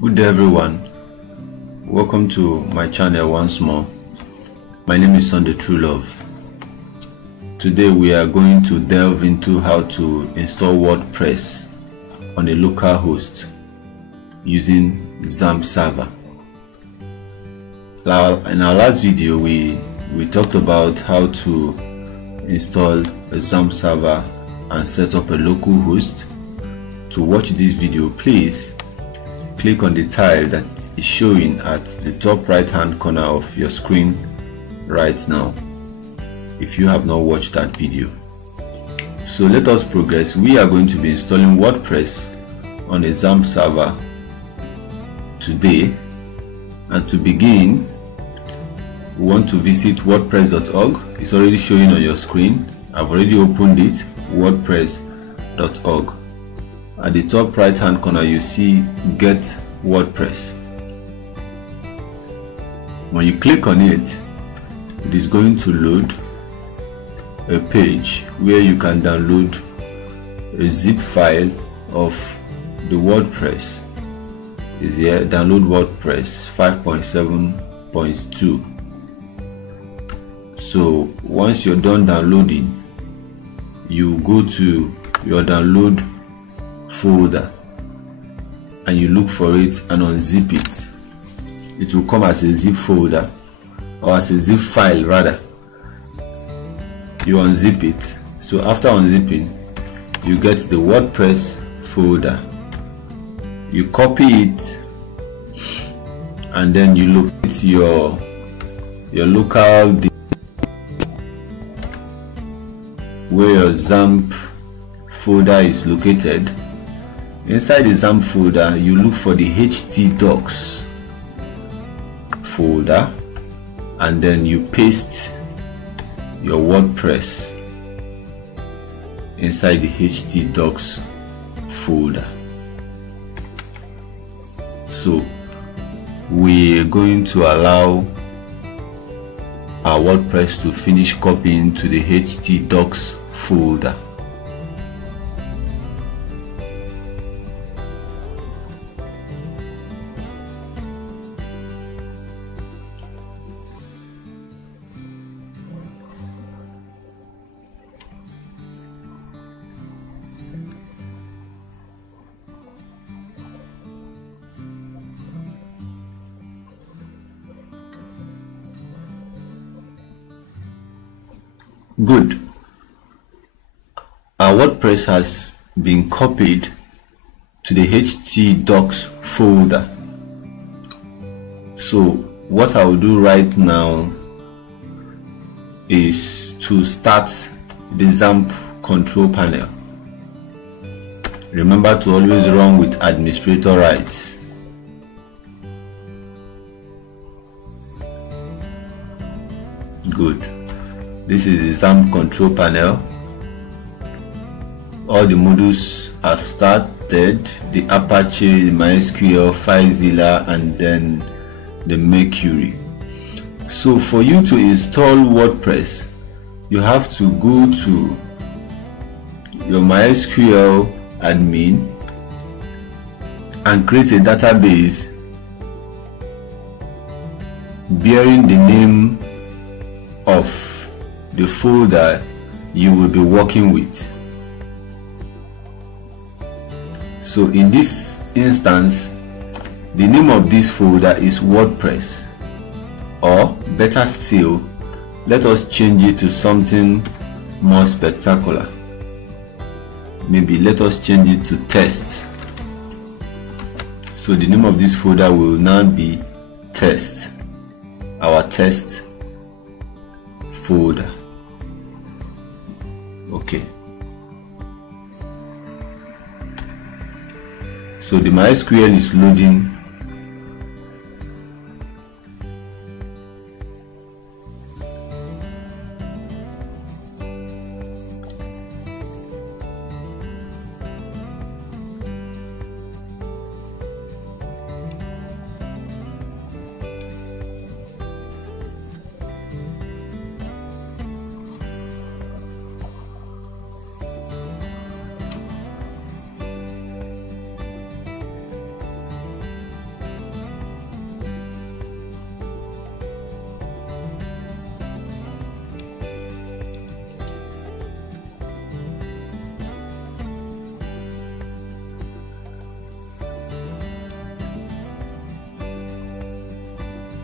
Good day everyone, welcome to my channel once more. My name is Sunday True Love. Today we are going to delve into how to install WordPress on a local host using Xampp server. In our last video we talked about how to install a Xampp server and set up a local host. To watch this video, please click on the tile that is showing at the top right hand corner of your screen right now if you have not watched that video. So let us progress. We are going to be installing WordPress on a Xampp server today, and to begin we want to visit wordpress.org. It's already showing on your screen. I've already opened it. wordpress.org. At the top right hand corner you see Get WordPress. When you click on it, it is going to load a page where you can download a zip file of the WordPress. Is here, download WordPress 5.7.2. So once you're done downloading, you go to your download folder and you look for it and unzip it. It will come as a zip folder, or as a zip file rather. You unzip it. So after unzipping, you get the WordPress folder. You copy it and then you locate your local where your Xampp folder is located. Inside the Xampp folder, you look for the htdocs folder and then you paste your WordPress inside the htdocs folder. So we're going to allow our WordPress to finish copying to the htdocs folder. Good. Our WordPress has been copied to the htdocs folder. So what I will do right now is to start the Xampp control panel. Remember to always run with administrator rights. Good. This is the Xampp control panel. All the modules have started: the Apache, the MySQL, FileZilla, and then the Mercury. So for you to install WordPress, you have to go to your MySQL admin and create a database bearing the name of the folder you will be working with. So in this instance, the name of this folder is WordPress, or better still, let us change it to something more spectacular. Maybe let us change it to test. So the name of this folder will now be test, our test folder. Okay. So the MySQL is loading.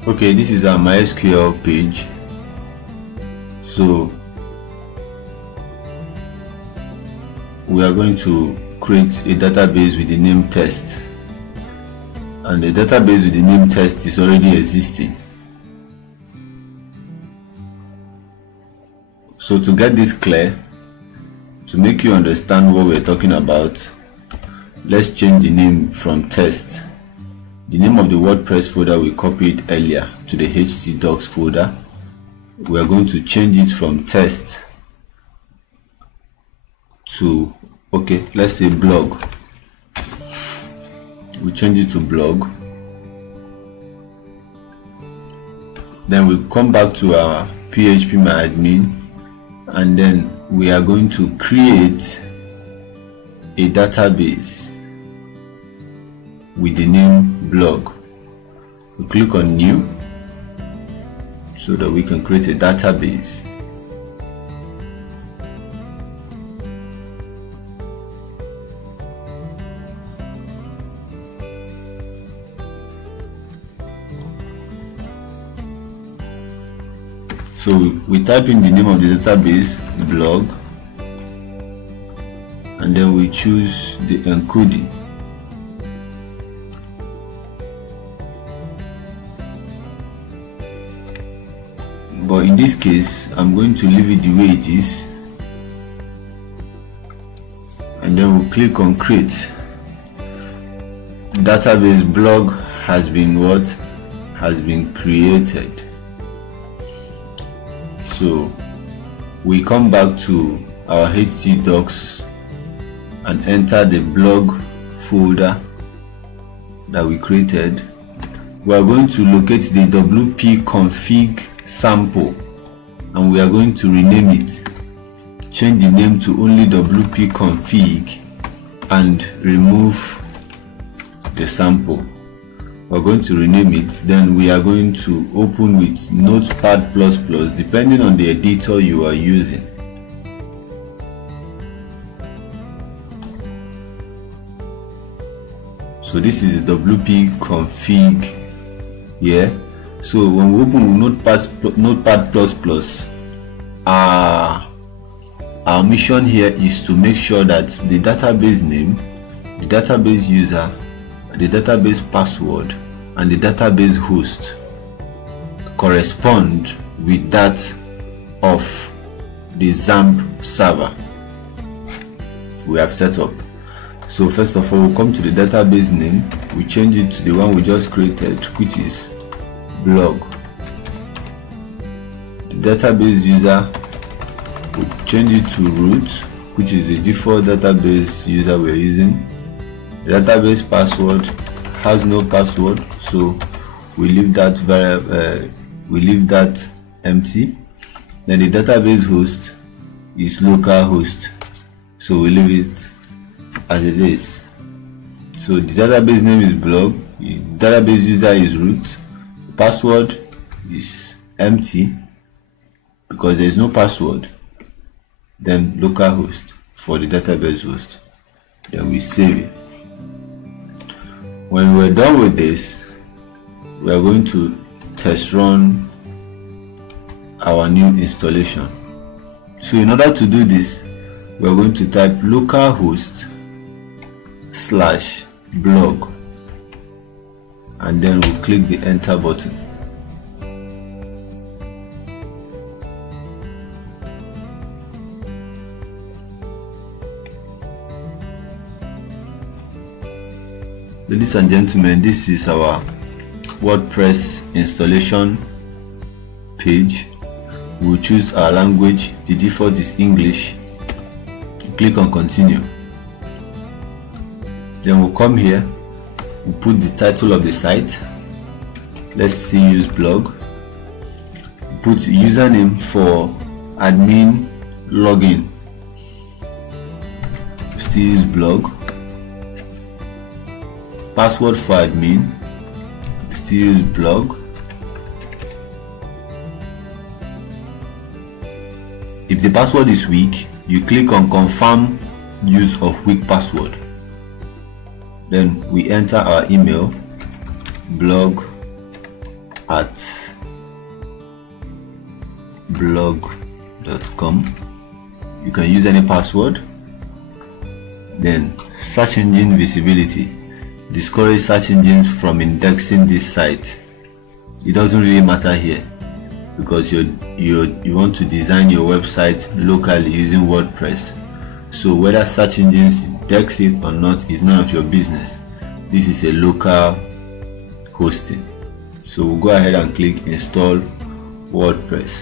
Okay, this is our MySQL page. So we are going to create a database with the name test, and the database with the name test is already existing. So to get this clear, to make you understand what we're talking about, let's change the name from test, the name of the WordPress folder we copied earlier, to the htdocs folder. We are going to change it from test to, okay, let's say blog. We change it to blog. Then we come back to our phpMyAdmin, and then we are going to create a database with the name blog. We click on new so that we can create a database. So we type in the name of the database, blog, and then we choose the encoding. But in this case, I'm going to leave it the way it is, and then we'll click on create. Database blog has been created. So we come back to our htdocs and enter the blog folder that we created. We are going to locate the wp config sample, and we are going to rename it. Change the name to only wp config and remove the sample. We're going to rename it. Then we are going to open with Notepad++, depending on the editor you are using. So this is the wp config here. So when we open Notepad++, our mission here is to make sure that the database name, the database user, the database password, and the database host correspond with that of the Xampp server we have set up. So first of all, we'll come to the database name. We change it to the one we just created, which is blog. The database user, we change it to root, which is the default database user we're using. The database password has no password, so we leave that empty. Then the database host is localhost, so we leave it as it is. So the database name is blog, the database user is root, the password is empty because there is no password, then localhost for the database host. Then we save it. When we're done with this, we are going to test run our new installation. So in order to do this, we are going to type localhost/blog, and then we'll click the enter button. Ladies and gentlemen, this is our WordPress installation page. We'll choose our language. The default is English. Click on continue. Then we'll come here, we'll put the title of the site. Let's see, use blog. Put username for admin login. Still use blog. Password for admin, still use blog. If the password is weak, you click on confirm use of weak password. Then we enter our email, blog blog.com. You can use any password. Then search engine visibility. Discourage search engines from indexing this site. It doesn't really matter here because you want to design your website locally using WordPress. So whether search engines index it or not is none of your business. This is a local hosting. So we'll go ahead and click install WordPress.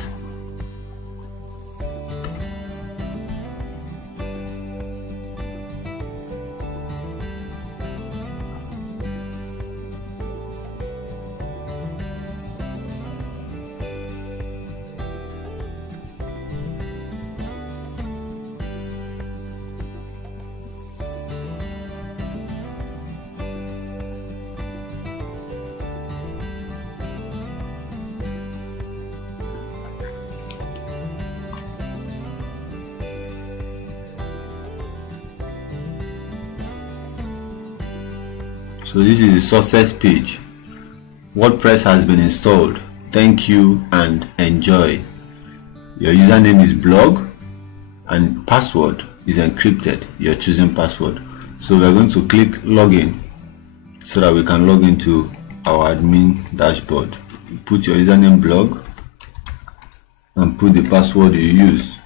So this is the success page. WordPress has been installed. Thank you and enjoy. Your username is blog and password is encrypted. You're choosing password. So we're going to click login so that we can log into our admin dashboard. Put your username blog and put the password you used,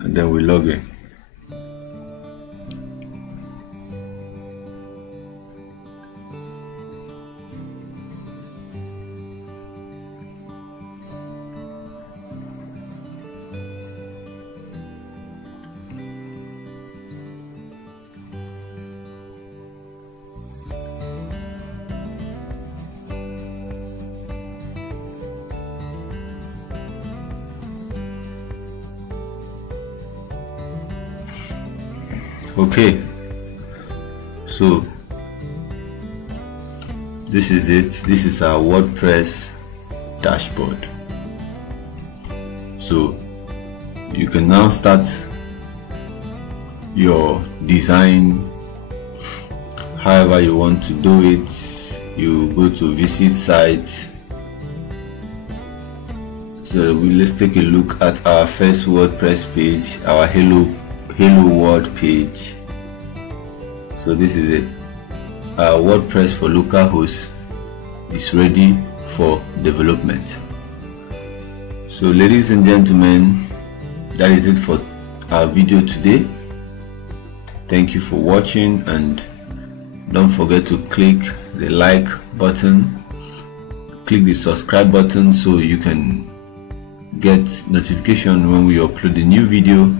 and then we log in. Okay, so this is it. This is our WordPress dashboard. So you can now start your design however you want to do it. You go to visit site. So let's take a look at our first WordPress page, our Hello World page. So this is it. Our WordPress for localhost is ready for development. So ladies and gentlemen, that is it for our video today. Thank you for watching, and don't forget to click the like button, click the subscribe button so you can get notification when we upload a new video,